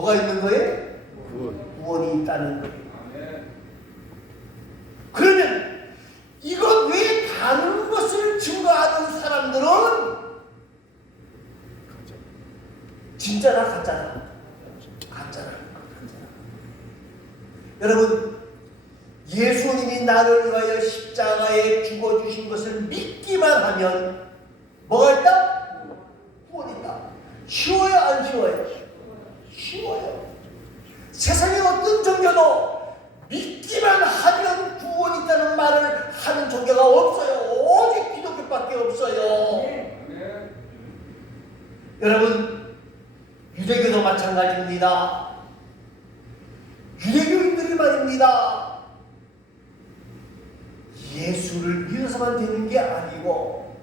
뭐가 있는 거예요? 구원이 있다는 거예요. 그러면 이것 외에 다른 것을 증거하는 사람들은 진짜나 가짜나? 가짜나. 여러분, 예수님이 나를 위하여 십자가에 죽어주신 것을 믿기만 하면 뭐가 있다? 구원이 있다. 쉬워요, 안 쉬워요? 쉬워요. 세상의 어떤 종교도 믿기만 하면 구원이 있다는 말을 하는 종교가 없어요. 오직 기독교밖에 없어요. 여러분, 유대교도 마찬가지입니다. 유대교인들이 말입니다. 예수를 믿어서만 되는 게 아니고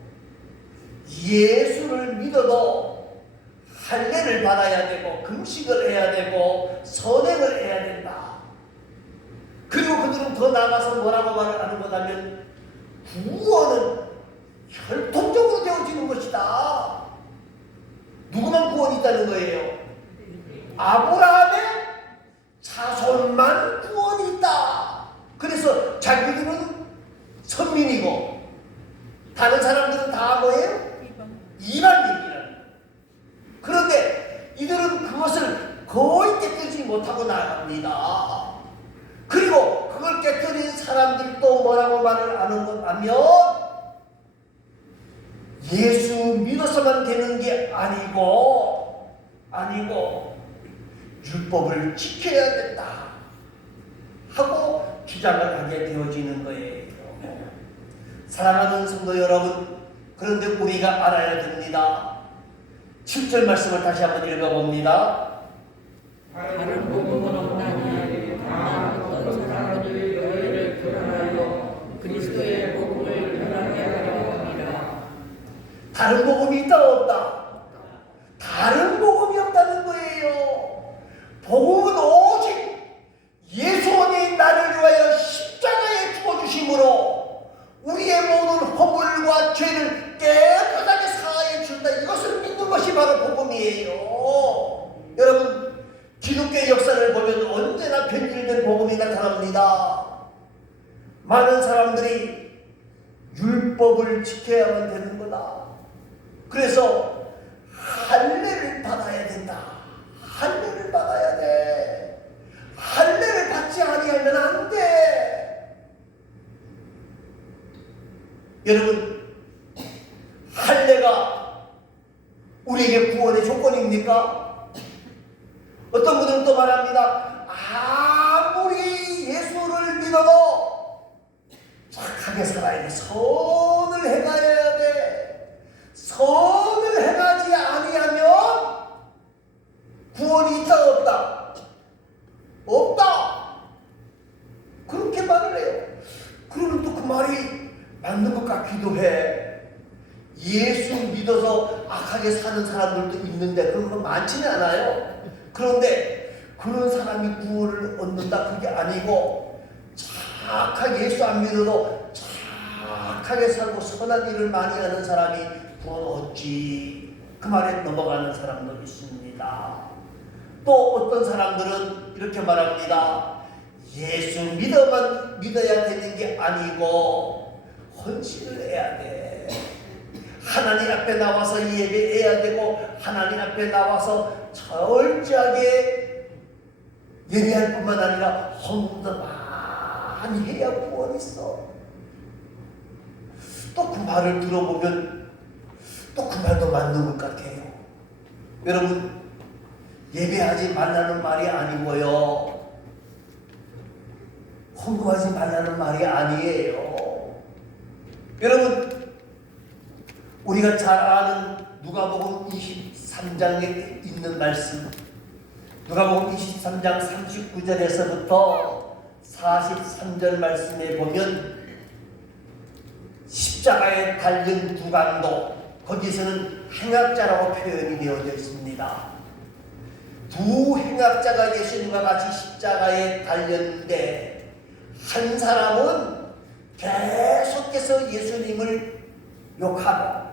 예수를 믿어도 할례를 받아야 되고 금식을 해야 되고 선행을 해야 된다. 그리고 그들은 더 나아가서 뭐라고 말을 하는 거냐면 구원은 혈통적으로 되어지는 것이다. 누구만 구원이 있다는 거예요? 아브라함의 자손만 구원이 있다. 그래서 자기들은 선민이고 다른 사람들은 다 뭐예요? 이방인이라는. 그런데 이들은 그것을 거의 깨뜨리지 못하고 나갑니다. 그리고 그걸 깨뜨린 사람들도 뭐라고 말을 하면 예수 믿어서만 되는 게 아니고 율법을 지켜야 된다 하고 주장을 하게 되어지는 거예요. 사랑하는 성도 여러분, 그런데 우리가 알아야 됩니다. 7절 말씀을 다시 한번 읽어봅니다. 다른 복음은 없나니 다만 어떤 사람들이 너희를 교란하여 그리스도의 복음을 변하게 하려 함이라. 다른 복음이 있다 없다? 다른 복음이 없다는 거예요. 복음은 오직 예수님이 나를 위하여 십자가에 죽어주심으로 우리의 모든 허물과 죄를 깨끗하게 사하여 준다. 이것을 믿는 것이 바로 복음이에요. 여러분, 기독교의 역사를 보면 언제나 변질된 복음이 나타납니다. 많은 사람들이 율법을 지켜야만 되는 거다. 그래서 할례를 받아야 된다. 할례를 받아야 돼. 할례를 받지 아니하면 안 돼. 여러분, 할례가 우리에게 구원의 조건입니까? 어떤 분들은 또 말합니다. 아무리 예수를 믿어도 착하게 살아야 돼. 선을 행하여야 돼. 선을 행하지 아니하면 구원이 있다 없다? 없다. 그렇게 말을 해요. 그러면 또 그 말이 맞는 것 같기도 해. 예수 믿어서 악하게 사는 사람들도 있는데 그런 건 많지는 않아요. 그런데 그런 사람이 구원을 얻는다 그게 아니고 착하게 예수 안 믿어도 착하게 살고 선한 일을 많이 하는 사람이 구원 얻지. 그 말에 넘어가는 사람도 있습니다. 또 어떤 사람들은 이렇게 말합니다. 예수 믿어야 되는 게 아니고 헌신을 해야 돼. 하나님 앞에 나와서 예배해야 되고 하나님 앞에 나와서 철저하게 예배할 뿐만 아니라 헌금도 많이 해야 구원이 있어. 또 그 말을 들어보면 또 그 말도 맞는 것 같아요. 여러분, 예배하지 말라는 말이 아니고요, 헌금하지 말라는 말이 아니에요. 여러분, 우리가 잘 아는 누가복음 23장에 있는 말씀, 누가복음 23장 39절에서부터 43절 말씀에 보면 십자가에 달린 구간도 거기서는 행악자라고 표현이 되어져 있습니다. 두 행악자가 예수님과 같이 십자가에 달렸는데 한 사람은 계속해서 예수님을 욕하고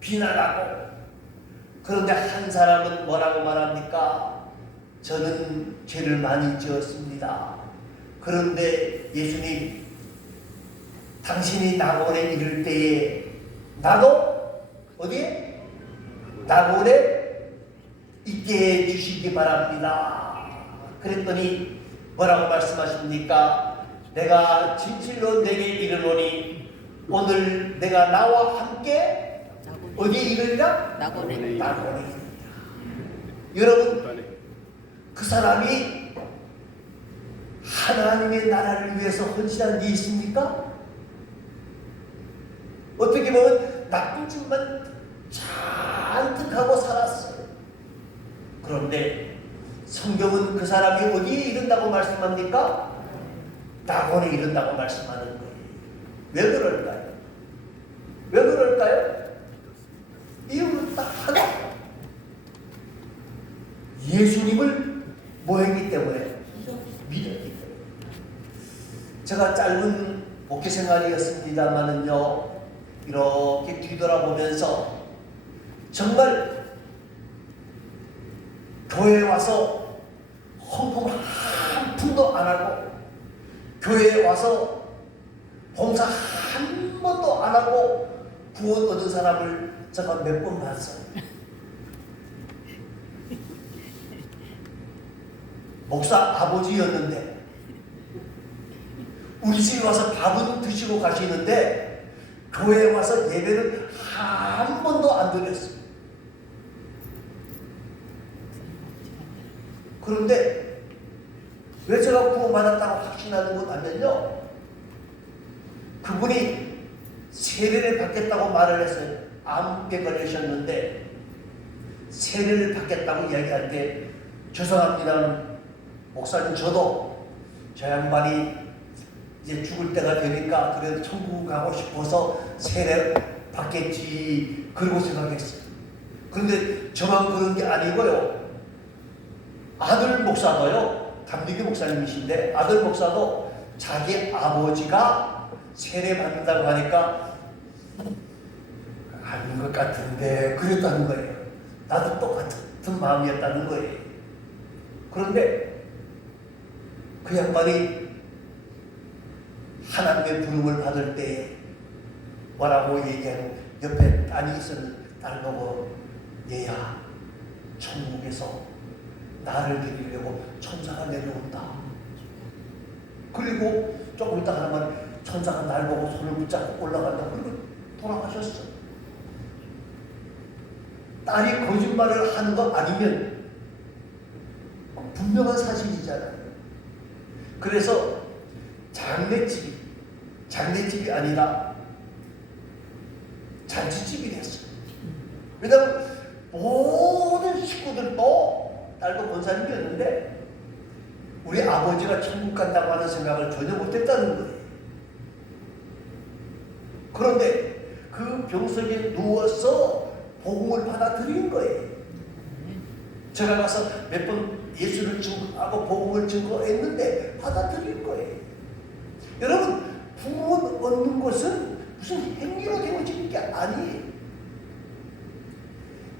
비난하고, 그런데 한 사람은 뭐라고 말합니까? 저는 죄를 많이 지었습니다. 그런데 예수님, 당신이 낙원에 이를 때에 나도 어디에? 낙원에 있게 해주시기 바랍니다. 그랬더니 뭐라고 말씀하십니까? 내가 진실로 내게 이르노니 오늘 내가 나와 함께 어디에 이르리라? 낙원에 낙원에 이르리라. 여러분, 그 사람이 하나님의 나라를 위해서 헌신한 게 있습니까? 어떻게 보면 나쁜 짓만 잔뜩 하고 살았어요. 그런데 성경은 그 사람이 어디에 이른다고 말씀합니까? 낙원에 이른다고 말씀하는 거예요. 왜 그럴까요? 왜 그럴까요? 이유는 딱 하나. 예수님을 뭐 했기 때문에? 믿었기 때문에. 제가 짧은 목회 생활이었습니다만은요, 이렇게 뒤돌아보면서 정말 교회에 와서 헌금 한 푼도 안 하고, 교회에 와서 봉사 한 번도 안 하고 구원 얻은 사람을 제가 몇 번 봤어요. 목사 아버지였는데 우리 집에 와서 밥은 드시고 가시는데 교회에 와서 예배를 한 번도 안 드렸어요. 그런데 왜 제가 구원받았다고 확신하는 것 하면요, 그분이 세례를 받겠다고 말을 했어요. 암에 걸리셨는데 세례를 받겠다고 이야기할 때, 죄송합니다 목사님, 저도 저 양반이 이제 죽을 때가 되니까 그래도 천국 가고 싶어서 세례 받겠지, 그러고 생각했어요. 그런데 저만 그런 게 아니고요, 아들 목사도요, 감리교 목사님이신데 아들 목사도 자기 아버지가 세례 받는다고 하니까 아닌 것 같은데 그랬다는 거예요. 나도 똑같은 마음이었다는 거예요. 그런데 그 양반이 하나님의 부름을 받을 때 뭐라고 얘기하고, 옆에 딸이 있었는데 딸 보고, 얘야, 천국에서 나를 드리려고 천사가 내려온다. 그리고 조금 있다가 하면 천사가 날 보고 손을 붙잡고 올라간다. 그리고 돌아가셨어. 딸이 거짓말을 하는 거 아니면 분명한 사실이잖아요. 그래서 장례집이 아니라 잔치집이 됐어요. 왜냐하면 모든 식구들도, 딸도 권사님이었는데 우리 아버지가 천국 간다고 하는 생각을 전혀 못했다는 거예요. 그런데 그 병석에 누워서 복음을 받아들인 거예요. 제가 가서 몇 번 예수를 증거하고 복음을 증거했는데 받아들인 거예요. 여러분, 구원 얻는 것은 무슨 행위로 되어지는 게 아니에요.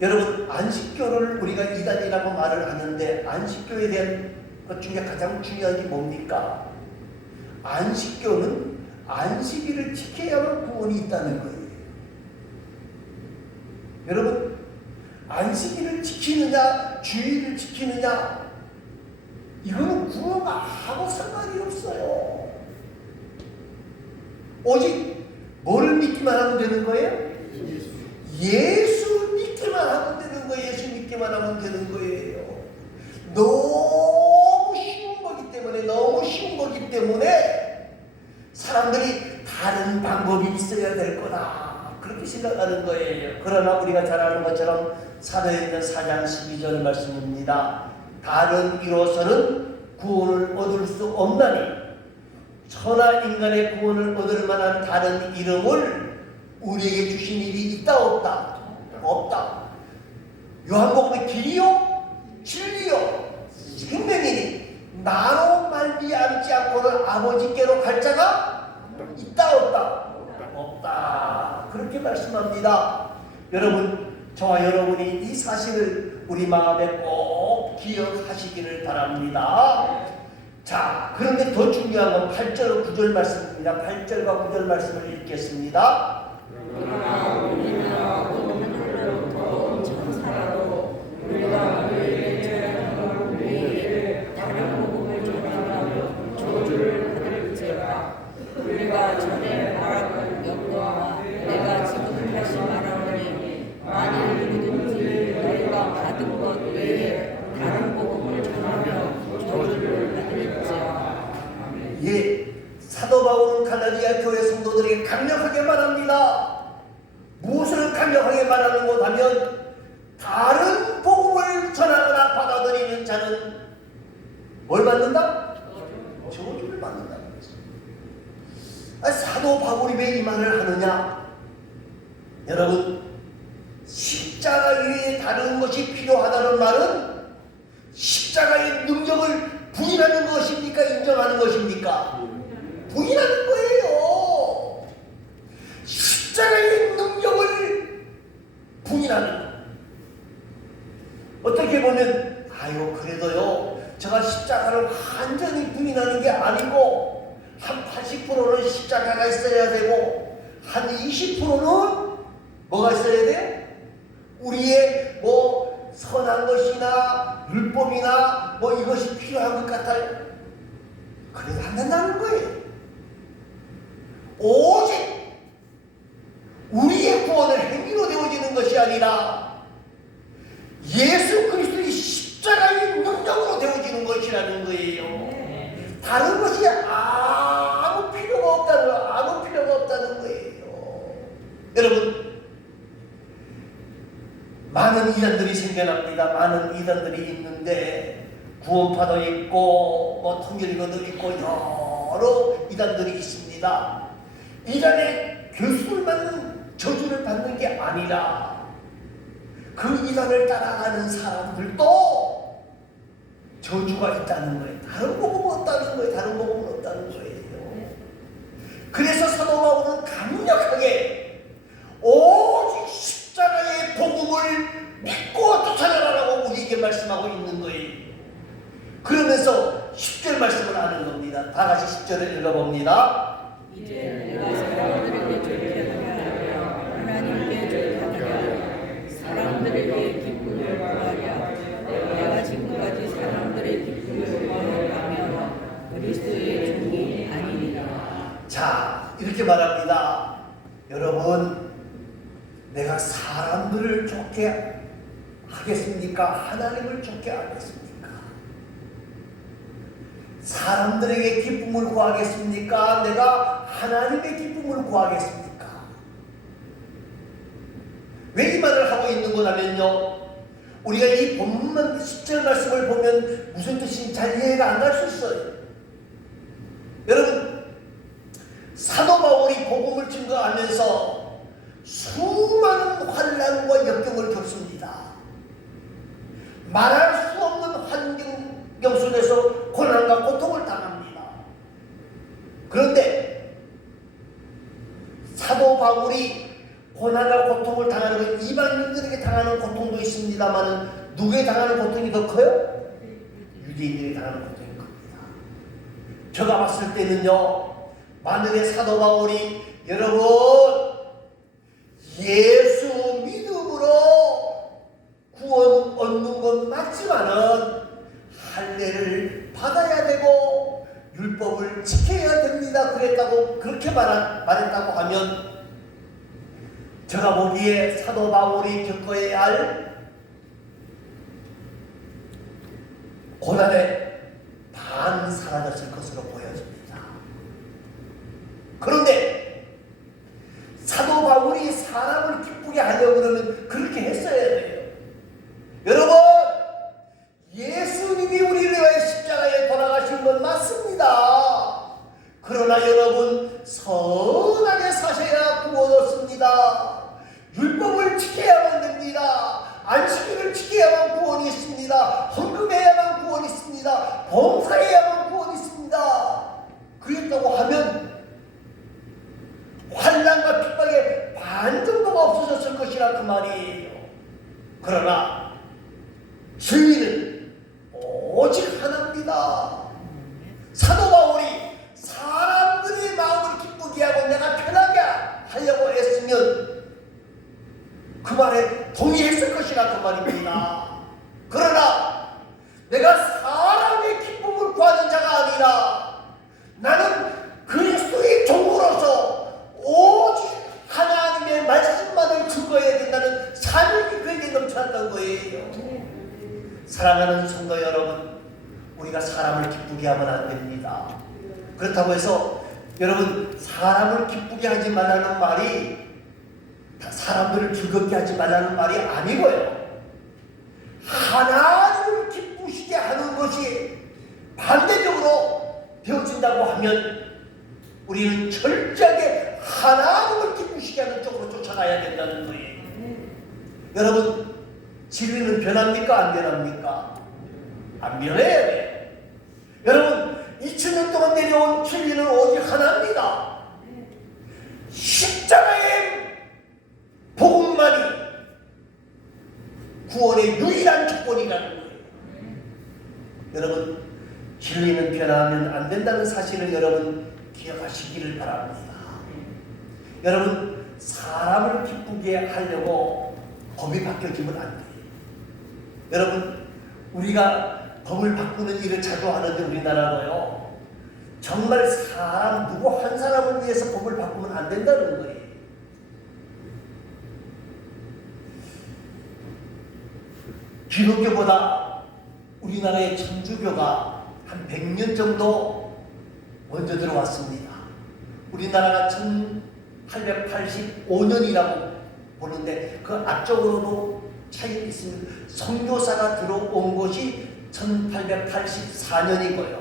여러분, 안식교를 우리가 이단이라고 말을 하는데 안식교에 대한 것 중에 가장 중요한 게 뭡니까? 안식교는 안식일을 지켜야만 구원이 있다는 거예요. 여러분, 안식일을 지키느냐 주일을 지키느냐, 이거는 구원과 아무 상관이 없어요. 오직 뭐를 믿기만 하면 되는 거예요? 예수 믿기만 하면 되는 거예요. 예수 믿기만 하면 되는 거예요. 너무 쉬운 거기 때문에 사람들이 다른 방법이 있어야 될 거다, 그렇게 생각하는 거예요. 그러나 우리가 잘 아는 것처럼 사도행전 4장 12절 말씀입니다. 다른 이로서는 구원을 얻을 수 없나니 천하 인간의 구원을 얻을 만한 다른 이름을 우리에게 주신 일이 있다 없다? 없다. 요한복음의 길이요 진리요 생명이니 나로 말미암지 않고는 아버지께로 갈 자가 있다 없다? 없다. 그렇게 말씀합니다. 여러분, 저와 여러분이 이 사실을 우리 마음에 꼭 기억하시기를 바랍니다. 자, 그런데 더 중요한 건 8절 9절 말씀입니다. 8절과 9절 말씀을 읽겠습니다. 그러나 우리는 하늘로부터 천사라도 우리가 너희에게 전하는 외에 다른 복음을 전하며 저주를 받을지어다. 우리가 전에 말한 영광과 내가 지금 다시 말하노니 만일 누구든지 너희가 받은 것 외에 다른 복음을 전하며 저주를 받을지어다. 예, 사도 바울은 갈라디아 교회 성도들에게 강력하게 말합니다. 무엇을 강력하게 말하는 것 하면 다른 복음을 전하거나 받아들이는 자는 뭘 받는다? 저주를 받는다는 거죠. 사도 바울이 왜 이 말을 하느냐? 여러분, 십자가 위에 다른 것이 필요하다는 말은 십자가의 능력을 부인하는 것입니까? 인정하는 것입니까? 부인하는 거예요. 십자가의 능력을 부인하는 거. 어떻게 보면 그래도요, 제가 십자가를 완전히 부인하는 게 아니고 한 80%는 십자가가 있어야 되고 한 20%는 뭐가 있어야 돼요? 우리의 선한 것이나 율법이나 이것이 필요한 것 같아요. 그래도 안 된다는 거예요. 오직 우리의 구원은 행위로 되어지는 것이 아니라 예수 그리스도의 십자가의 능력으로 되어지는 것이라는 거예요. 다른 것이 아무 필요가 없다는 거예요. 여러분, 많은 이단들이 생겨납니다. 많은 이단들이 있는데 구원파도 있고 통일교도 있고 여러 이단들이 있습니다. 이단의 교수들만 저주를 받는 게 아니라 그 이단을 따라가는 사람들도 저주가 있다는 거예요. 다른 복음은 없다는 거예요. 다른 복음은 없다는 거예요. 그래서 사도 바울은 강력하게 오직 십자가의 복음을 믿고 쫓아가라고 우리에게 말씀하고 있는 거예요. 그러면서 10절 말씀을 하는 겁니다. 다 같이 10절을 읽어봅니다. 이제 내가 사람들에게 좋게 하랴 하나님께 좋게 하랴 사람들에게 기쁨을 구하랴 내가 지금까지 사람들의 기쁨을 구하였다면 그리스도의 종이 아니니라. 자, 이렇게 말합니다. 여러분, 내가 사람들을 좋게 하겠습니까? 하나님을 좋게 하겠습니까? 사람들에게 기쁨을 구하겠습니까? 내가 하나님의 기쁨을 구하겠습니까? 왜 이 말을 하고 있는 거냐면요, 우리가 이 본문 10절 말씀을 보면 무슨 뜻인지 잘 이해가 안 갈 수 있어요. 여러분, 사도 바울이 복음을 증거하면서 수많은 환난과 역경을 겪습니다. 말할 수 없는 환경 속에서 고난과 고통을 당합니다. 그런데 사도 바울이 고난과 고통을 당하는 건 이방인들에게 당하는 고통도 있습니다만 누구에 당하는 고통이 더 커요? 유대인들이 당하는 고통이 큽니다. 제가 봤을 때는요, 만일에 사도 바울이 여러분 예수 믿음으로 구원 얻는 건 맞지만은 할례를 받아야 되고 율법을 지켜야 됩니다. 그렇게 말했다고 하면 제가 보기에 사도 바울이 겪어야 할 고난의 반 사라졌을 것으로 보여집니다. 그런데 사도 바울이 사람을 기쁘게 하려고 그러면 그렇게 했어야 돼요. 여러분, 예수님이 우리를 위해 십자가에 돌아가신 건 맞습니다. 그러나 여러분, 선하게 사셔야 구원 얻습니다. 율법을 지켜야만 됩니다. 안식일을 지켜야만 구원이 있습니다. 헌금해야만 구원이 있습니다. 봉사해야만 구원이 있습니다. 그랬다고 하면 환난과 핍박의 반 정도가 없어졌을 것이라 그 말이에요. 그러나 진리는 오직 하나입니다. 사도 바울이 사람들의 마음을 기쁘게 하고 내가 편하게 하려고 했으면 그 말에 동의했을 것이라 그 말입니다. 그러나 내가 사람의 기쁨을 구하는 자가 아니라 나는 그리스도의 종으로서 오직 하나님의 말씀만을 증거해야 된다는 사명이 그에게 넘쳐났던 거예요. 사랑하는 성도 여러분, 우리가 사람을 기쁘게 하면 안 됩니다. 그렇다고 해서 여러분 사람을 기쁘게 하지 말라는 말이 사람들을 즐겁게 하지 말라는 말이 아니고요. 하나님을 기쁘시게 하는 것이 반대적으로 되어진다고 하면 우리는 철저하게 하나님을 기쁘시게 하는 쪽으로 쫓아가야 된다는 거예요. 여러분, 진리는 변합니까? 안 변합니까? 안 변해야 돼요. 여러분, 2000년 동안 내려온 진리는 오직 하나입니다. 십자가의 복음만이 구원의 유일한 조건이라는 거예요. 여러분, 진리는 변하면 안 된다는 사실을 여러분 기억하시기를 바랍니다. 여러분, 사람을 기쁘게 하려고 법이 바뀌어지면 안 돼요. 여러분, 우리가 법을 바꾸는 일을 자주 하는데 우리나라도요, 정말 사람 누구 한 사람을 위해서 법을 바꾸면 안 된다는 거예요. 기독교보다 우리나라의 천주교가 한 100년 정도 먼저 들어왔습니다. 우리나라가 1885년이라고 보는데 그 앞쪽으로도 차이 있습니다. 선교사가 들어온 것이 1884년이고요.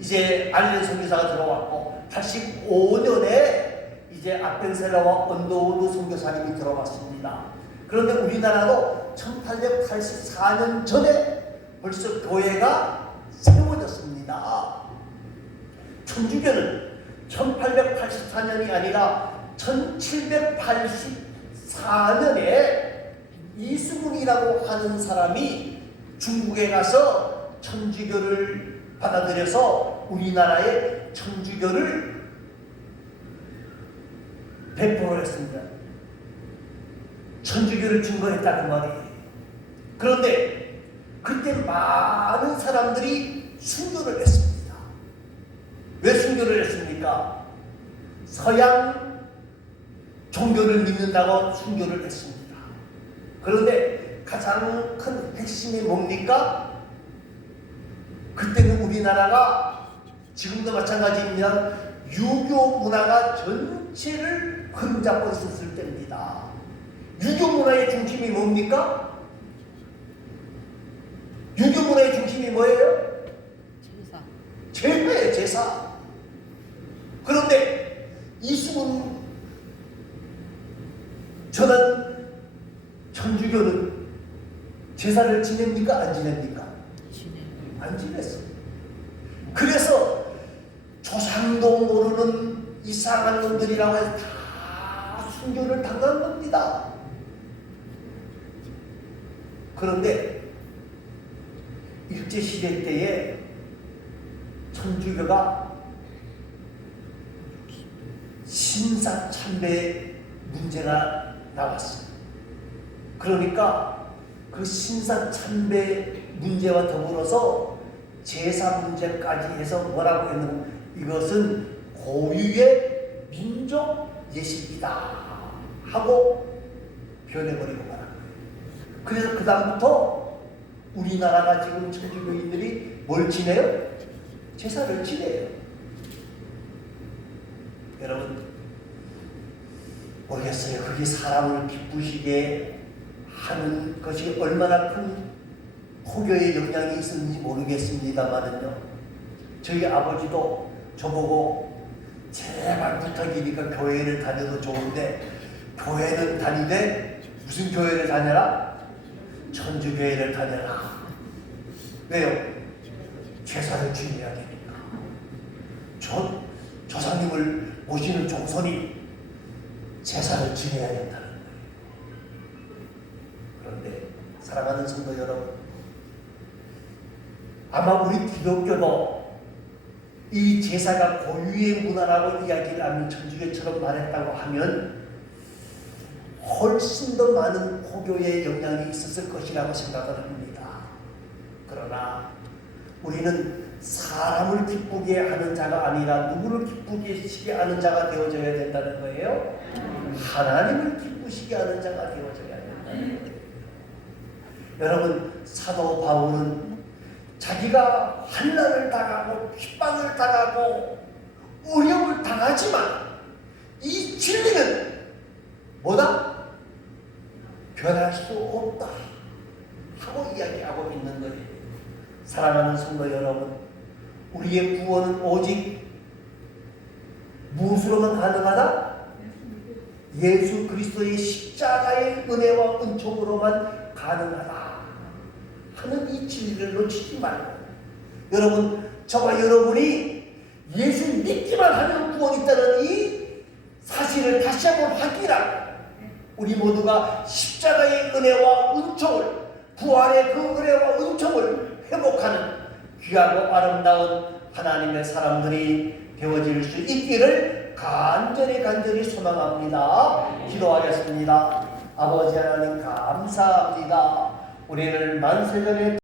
이제 알렌 선교사가 들어왔고 85년에 이제 아펜셀러와 언더우드 선교사님이 들어왔습니다. 그런데 우리나라도 1884년 전에 벌써 교회가 세워졌습니다. 천주교는 1884년이 아니라 1784년에 이수문이라고 하는 사람이 중국에 가서 천주교를 받아들여서 우리나라에 천주교를 배포를 했습니다. 천주교를 증거했다 그 말이에요. 그런데 그때 많은 사람들이 순교를 했습니다. 왜 순교를 했습니까? 서양 종교를 믿는다고 순교를 했습니다. 그런데 가장 큰 핵심이 뭡니까? 그때는 우리나라가 지금도 마찬가지입니다. 유교 문화가 전체를 흠잡고 있었을 때입니다. 유교 문화의 중심이 뭡니까? 유교 문화의 중심이 뭐예요? 제사. 제사예요, 제사. 그런데 이수문 전한 천주교는 제사를 지냅니까? 안 지냅니까? 안 지냈어요. 그래서 조상도 모르는 이상한 놈들이라고 해서 다 순교를 당한 겁니다. 그런데 일제시대 때에 천주교가 신사참배 문제가 나왔어요. 그러니까 그 신사참배 문제와 더불어서 제사 문제까지 해서 뭐라고 했냐면 이것은 고유의 민족 예식이다 하고 변해버리고 말한 거예요. 그래서 그 다음부터 우리나라가 지금 천주교인들이 뭘 지내요? 제사를 지내요. 여러분 모르겠어요. 그게 사람을 기쁘시게 하는 것이 얼마나 큰 포교의 영향이 있었는지 모르겠습니다만은요. 저희 아버지도 저보고 제발 부탁이니까 교회를 다녀도 좋은데 교회는 다니되 무슨 교회를 다녀라? 천주교회를 다녀라. 왜요? 제사를 지내야 되니까. 조상님을 모시는 종손이 제사를 지내야 된다는 거예요. 그런데 사랑하는 성도 여러분, 아마 우리 기독교도 이 제사가 고유의 문화라고 이야기를 하면 천주교처럼 말했다고 하면 훨씬 더 많은 고교의 영향이 있었을 것이라고 생각을 합니다. 그러나 우리는 사람을 기쁘게 하는 자가 아니라 누구를 기쁘게 시게 하는 자가 되어져야 된다는 거예요. 하나님을 기쁘시게 하는 자가 되어져야 된다는 거예요. 여러분, 사도 바울은 자기가 환난을 당하고 핍박을 당하고 어려움을 당하지만 이 진리는 뭐다? 변할 수 없다 하고 이야기하고 있는 거예요. 사랑하는 성도 여러분, 우리의 구원은 오직 무엇으로만 가능하다? 예수 그리스도의 십자가의 은혜와 은총으로만 가능하다 하는 이 진리를 놓치지 말고, 여러분, 저와 여러분이 예수 믿기만 하면 구원이 있다는 이 사실을 다시 한번 확인하고 우리 모두가 십자가의 은혜와 은총을, 부활의 그 은혜와 은총을 회복하는 귀하고 아름다운 하나님의 사람들이 되어질 수 있기를 간절히 소망합니다. 기도하겠습니다. 아버지 하나님 감사합니다. 우리를 만세전에